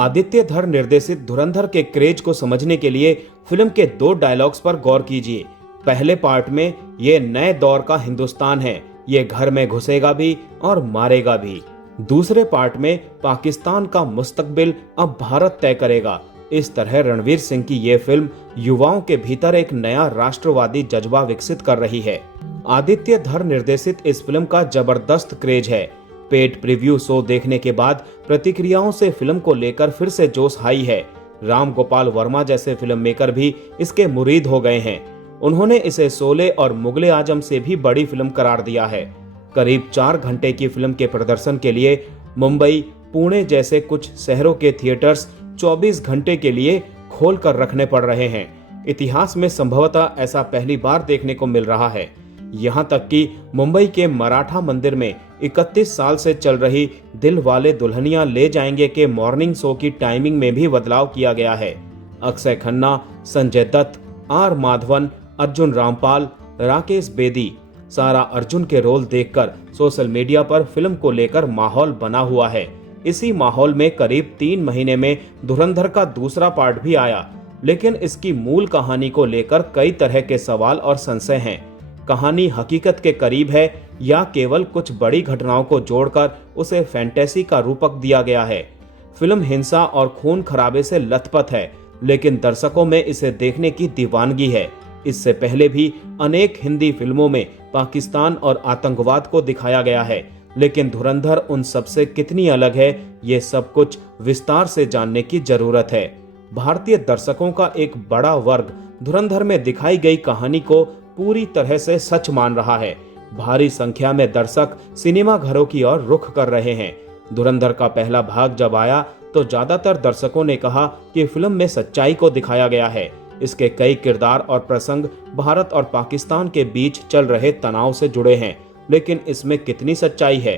आदित्य धर निर्देशित धुरंधर के क्रेज को समझने के लिए फिल्म के दो डायलॉग्स पर गौर कीजिए। पहले पार्ट में ये नए दौर का हिंदुस्तान है, ये घर में घुसेगा भी और मारेगा भी। दूसरे पार्ट में पाकिस्तान का मुस्तकबिल अब भारत तय करेगा। इस तरह रणवीर सिंह की ये फिल्म युवाओं के भीतर एक नया राष्ट्रवादी जज्बा विकसित कर रही है। आदित्य धर निर्देशित इस फिल्म का जबरदस्त क्रेज है। पेड प्रीव्यू शो देखने के बाद प्रतिक्रियाओं से फिल्म को लेकर फिर से जोश हाई है। राम गोपाल वर्मा जैसे फिल्म मेकर भी इसके मुरीद हो गए हैं। उन्होंने इसे शोले और मुगले आजम से भी बड़ी फिल्म करार दिया है। करीब 4 घंटे की फिल्म के प्रदर्शन के लिए मुंबई, पुणे जैसे कुछ शहरों के थिएटर्स 24 घंटे के लिए खोल कर रखने पड़ रहे हैं। इतिहास में संभवतः ऐसा पहली बार देखने को मिल रहा है। यहाँ तक कि मुंबई के मराठा मंदिर में 31 साल से चल रही दिल वाले दुल्हनिया ले जाएंगे के मॉर्निंग शो की टाइमिंग में भी बदलाव किया गया है। अक्षय खन्ना, संजय दत्त, आर माधवन, अर्जुन रामपाल, राकेश बेदी, सारा अर्जुन के रोल देखकर सोशल मीडिया पर फिल्म को लेकर माहौल बना हुआ है। इसी माहौल में करीब 3 महीने में धुरंधर का दूसरा पार्ट भी आया, लेकिन इसकी मूल कहानी को लेकर कई तरह के सवाल और संशय हैं। कहानी हकीकत के करीब है या केवल कुछ बड़ी घटनाओं को जोड़कर उसे फैंटेसी का रूपक दिया गया है। फिल्म हिंसा और खून खराबे से लथपथ है, लेकिन दर्शकों में इसे देखने की दीवानगी है। इससे पहले भी अनेक हिंदी फिल्मों में पाकिस्तान और आतंकवाद को दिखाया गया है, लेकिन धुरंधर उन सबसे कितनी अलग है, ये सब कुछ विस्तार से जानने की जरूरत है। भारतीय दर्शकों का एक बड़ा वर्ग धुरंधर में दिखाई गई कहानी को पूरी तरह से सच मान रहा है। भारी संख्या में दर्शक सिनेमा घरों की ओर रुख कर रहे हैं। धुरंधर का पहला भाग जब आया तो ज्यादातर दर्शकों ने कहा कि फिल्म में सच्चाई को दिखाया गया है। इसके कई किरदार और प्रसंग भारत और पाकिस्तान के बीच चल रहे तनाव से जुड़े हैं, लेकिन इसमें कितनी सच्चाई है,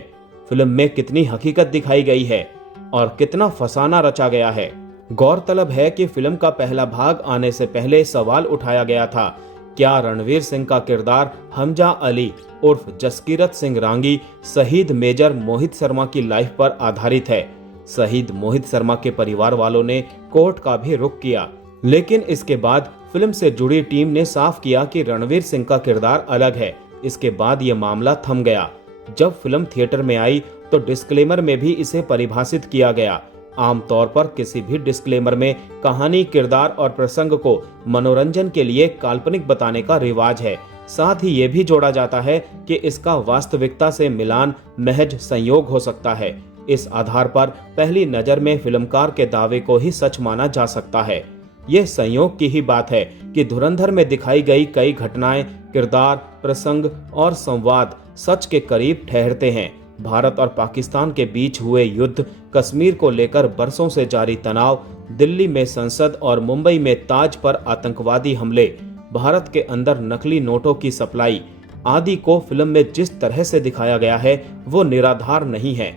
फिल्म में कितनी हकीकत दिखाई गई है और कितना फसाना रचा गया है। गौरतलब है कि फिल्म का पहला भाग आने से पहले सवाल उठाया गया था, क्या रणवीर सिंह का किरदार हमजा अली उर्फ जसकीरत सिंह रांगी शहीद मेजर मोहित शर्मा की लाइफ पर आधारित है। शहीद मोहित शर्मा के परिवार वालों ने कोर्ट का भी रुख किया, लेकिन इसके बाद फिल्म से जुड़ी टीम ने साफ किया कि रणवीर सिंह का किरदार अलग है। इसके बाद ये मामला थम गया। जब फिल्म थिएटर में आई तो डिस्क्लेमर में भी इसे परिभाषित किया गया। आमतौर पर किसी भी डिस्क्लेमर में कहानी, किरदार और प्रसंग को मनोरंजन के लिए काल्पनिक बताने का रिवाज है। साथ ही ये भी जोड़ा जाता है कि इसका वास्तविकता से मिलान महज संयोग हो सकता है। इस आधार पर पहली नजर में फिल्मकार के दावे को ही सच माना जा सकता है। यह संयोग की ही बात है कि धुरंधर में दिखाई गई कई घटनाएं, किरदार, प्रसंग और संवाद सच के करीब ठहरते हैं। भारत और पाकिस्तान के बीच हुए युद्ध, कश्मीर को लेकर बरसों से जारी तनाव, दिल्ली में संसद और मुंबई में ताज पर आतंकवादी हमले, भारत के अंदर नकली नोटों की सप्लाई आदि को फिल्म में जिस तरह से दिखाया गया है वो निराधार नहीं है।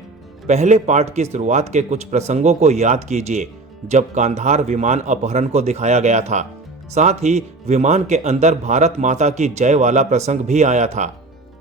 पहले पार्ट की शुरुआत के कुछ प्रसंगों को याद कीजिए, जब कांधार विमान अपहरण को दिखाया गया था। साथ ही विमान के अंदर भारत माता की जय वाला प्रसंग भी आया था।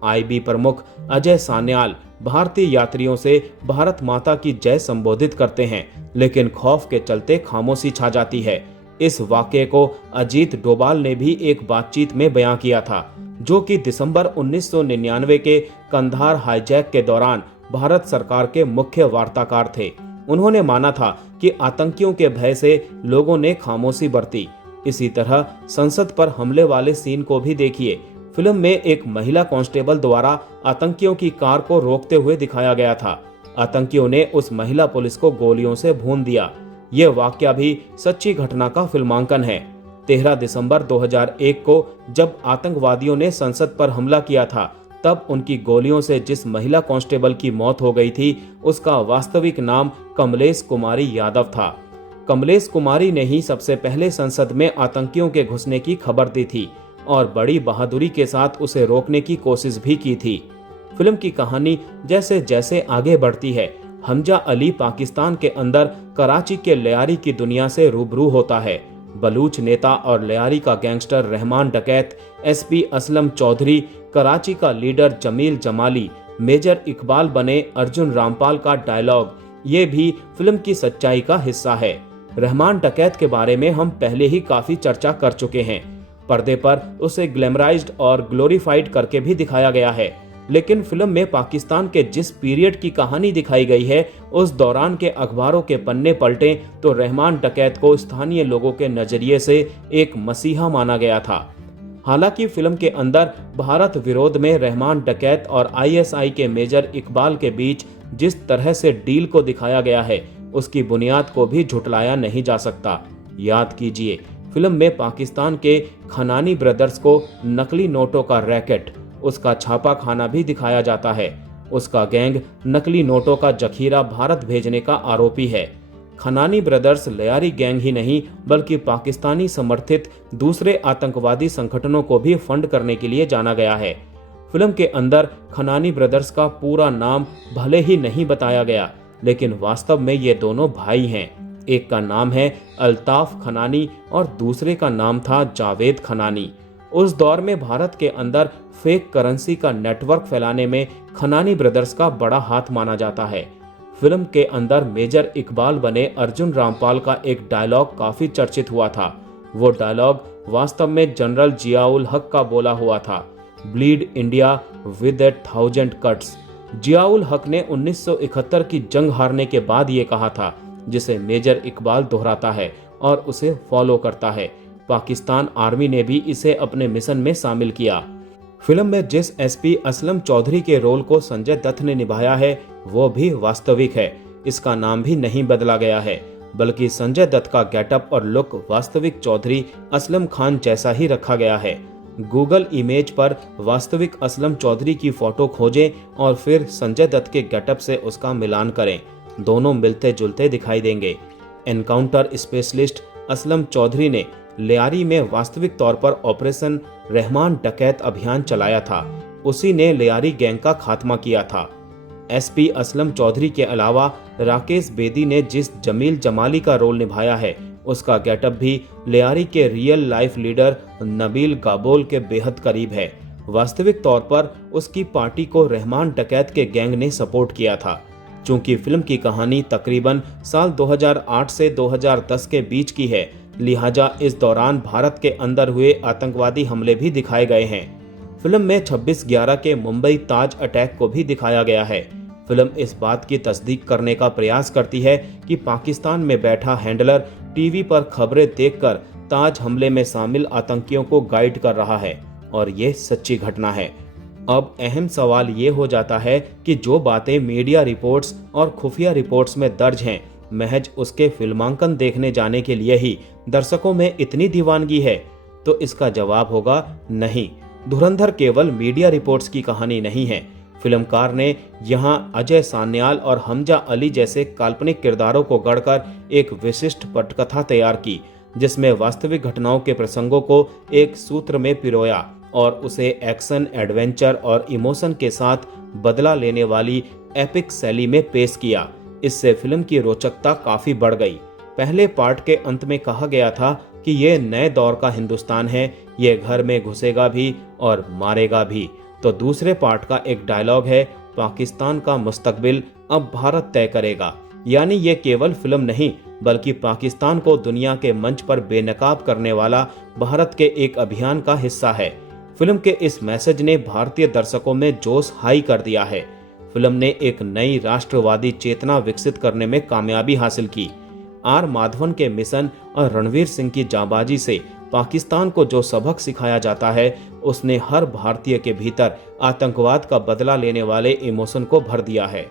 आईबी प्रमुख अजय सान्याल भारतीय यात्रियों से भारत माता की जय संबोधित करते हैं, लेकिन खौफ के चलते खामोशी छा जाती है। इस वाकये को अजीत डोभाल ने भी एक बातचीत में बयां किया था, जो कि दिसंबर 1999 के कंधार हाईजैक के दौरान भारत सरकार के मुख्य वार्ताकार थे। उन्होंने माना था कि आतंकियों के भय से लोगों ने खामोशी बरती। इसी तरह संसद पर हमले वाले सीन को भी देखिए। फिल्म में एक महिला कांस्टेबल द्वारा आतंकियों की कार को रोकते हुए दिखाया गया था। आतंकियों ने उस महिला पुलिस को गोलियों से भून दिया। यह वाकया भी सच्ची घटना का फिल्मांकन है। 13 दिसंबर 2001 को जब आतंकवादियों ने संसद पर हमला किया था, तब उनकी गोलियों से जिस महिला कांस्टेबल की मौत हो गई थी, उसका वास्तविक नाम कमलेश कुमारी यादव था। कमलेश कुमारी ने ही सबसे पहले संसद में आतंकियों के घुसने की खबर दी थी और बड़ी बहादुरी के साथ उसे रोकने की कोशिश भी की थी। फिल्म की कहानी जैसे जैसे आगे बढ़ती है, हमजा अली पाकिस्तान के अंदर कराची के लियारी की दुनिया से रूबरू होता है। बलूच नेता और लियारी का गैंगस्टर रहमान डकैत, एसपी असलम चौधरी, कराची का लीडर जमील जमाली, मेजर इकबाल बने अर्जुन रामपाल का डायलॉग, ये भी फिल्म की सच्चाई का हिस्सा है। रहमान डकैत के बारे में हम पहले ही काफी चर्चा कर चुके हैं। पर्दे पर उसे ग्लैमराइज्ड और ग्लोरीफाइड करके भी दिखाया गया है, लेकिन फिल्म में पाकिस्तान के जिस पीरियड की कहानी दिखाई गई है, उस दौरान के अखबारों के पन्ने पलटे तो रहमान डकैत को स्थानीय लोगों के नजरिए से एक मसीहा माना गया था। हालांकि फिल्म के अंदर भारत विरोध में रहमान डकैत और आईएसआई के मेजर इकबाल के बीच जिस तरह से डील को दिखाया गया है, उसकी बुनियाद को भी झुटलाया नहीं जा सकता। याद कीजिए, फिल्म में पाकिस्तान के खनानी ब्रदर्स को नकली नोटों का रैकेट, उसका छापा खाना भी दिखाया जाता है। उसका गैंग नकली नोटों का जखीरा भारत भेजने का आरोपी है। खनानी ब्रदर्स लियारी गैंग ही नहीं, बल्कि पाकिस्तानी समर्थित दूसरे आतंकवादी संगठनों को भी फंड करने के लिए जाना गया है। फिल्म के अंदर खनानी ब्रदर्स का पूरा नाम भले ही नहीं बताया गया, लेकिन वास्तव में ये दोनों भाई हैं। एक का नाम है अल्ताफ खनानी और दूसरे का नाम था जावेद खनानी। उस दौर में भारत के अंदर फेक करेंसी का नेटवर्क फैलाने में खनानी ब्रदर्स का बड़ा हाथ माना जाता है। फिल्म के अंदर मेजर इकबाल बने अर्जुन रामपाल का एक डायलॉग काफी चर्चित हुआ था। वो डायलॉग वास्तव में जनरल जियाउल हक का बोला हुआ था, bleed India with 1000 cuts. Ziaul हक ने 1971 की जंग हारने के बाद ये कहा था, जिसे मेजर इकबाल दोहराता है और उसे फॉलो करता है। पाकिस्तान आर्मी ने भी इसे अपने मिशन में शामिल किया। फिल्म में जिस एसपी असलम चौधरी के रोल को संजय दत्त ने निभाया है, वो भी वास्तविक है। इसका नाम भी नहीं बदला गया है, बल्कि संजय दत्त का गेटअप और लुक वास्तविक चौधरी असलम खान जैसा ही रखा गया है। गूगल इमेज पर वास्तविक असलम चौधरी की फोटो खोजें और फिर संजय दत्त के गेटअप से उसका मिलान करें। दोनों मिलते जुलते दिखाई देंगे। एनकाउंटर स्पेशलिस्ट असलम चौधरी ने लियारी में वास्तविक तौर पर ऑपरेशन रहमान डकैत अभियान चलाया था। उसी ने लियारी गैंग का खात्मा किया था। एसपी असलम चौधरी के अलावा राकेश बेदी ने जिस जमील जमाली का रोल निभाया है, उसका गेटअप भी लियारी के रियल लाइफ लीडर नबील गाबोल के बेहद करीब है। वास्तविक तौर पर उसकी पार्टी को रहमान डकैत के गैंग ने सपोर्ट किया था। चूंकि फिल्म की कहानी तकरीबन साल 2008 से 2010 के बीच की है, लिहाजा इस दौरान भारत के अंदर हुए आतंकवादी हमले भी दिखाए गए हैं। फिल्म में 26/11 के मुंबई ताज अटैक को भी दिखाया गया है। फिल्म इस बात की तस्दीक करने का प्रयास करती है कि पाकिस्तान में बैठा हैंडलर टीवी पर खबरें देखकर ताज हमले में शामिल आतंकियों को गाइड कर रहा है, और ये सच्ची घटना है। अब अहम सवाल ये हो जाता है कि जो बातें मीडिया रिपोर्ट्स और खुफिया रिपोर्ट्स में दर्ज हैं, महज उसके फिल्मांकन देखने जाने के लिए ही दर्शकों में इतनी दीवानगी है? तो इसका जवाब होगा नहीं। धुरंधर केवल मीडिया रिपोर्ट्स की कहानी नहीं है। फिल्मकार ने यहाँ अजय सान्याल और हमजा अली जैसे काल्पनिक किरदारों को गढ़कर एक विशिष्ट पटकथा तैयार की, जिसमें वास्तविक घटनाओं के प्रसंगों को एक सूत्र में पिरोया और उसे एक्शन, एडवेंचर और इमोशन के साथ बदला लेने वाली एपिक शैली में पेश किया। इससे फिल्म की रोचकता काफी बढ़ गई। पहले पार्ट के अंत में कहा गया था कि ये नए दौर का हिंदुस्तान है, ये घर में घुसेगा भी और मारेगा भी। तो दूसरे पार्ट का एक डायलॉग है, पाकिस्तान का मुस्तकबिल अब भारत तय करेगा। यानी ये केवल फिल्म नहीं, बल्कि पाकिस्तान को दुनिया के मंच पर बेनकाब करने वाला भारत के एक अभियान का हिस्सा है। फिल्म के इस मैसेज ने भारतीय दर्शकों में जोश हाई कर दिया है। फिल्म ने एक नई राष्ट्रवादी चेतना विकसित करने में कामयाबी हासिल की। आर माधवन के मिशन और रणवीर सिंह की जांबाजी से पाकिस्तान को जो सबक सिखाया जाता है, उसने हर भारतीय के भीतर आतंकवाद का बदला लेने वाले इमोशन को भर दिया है।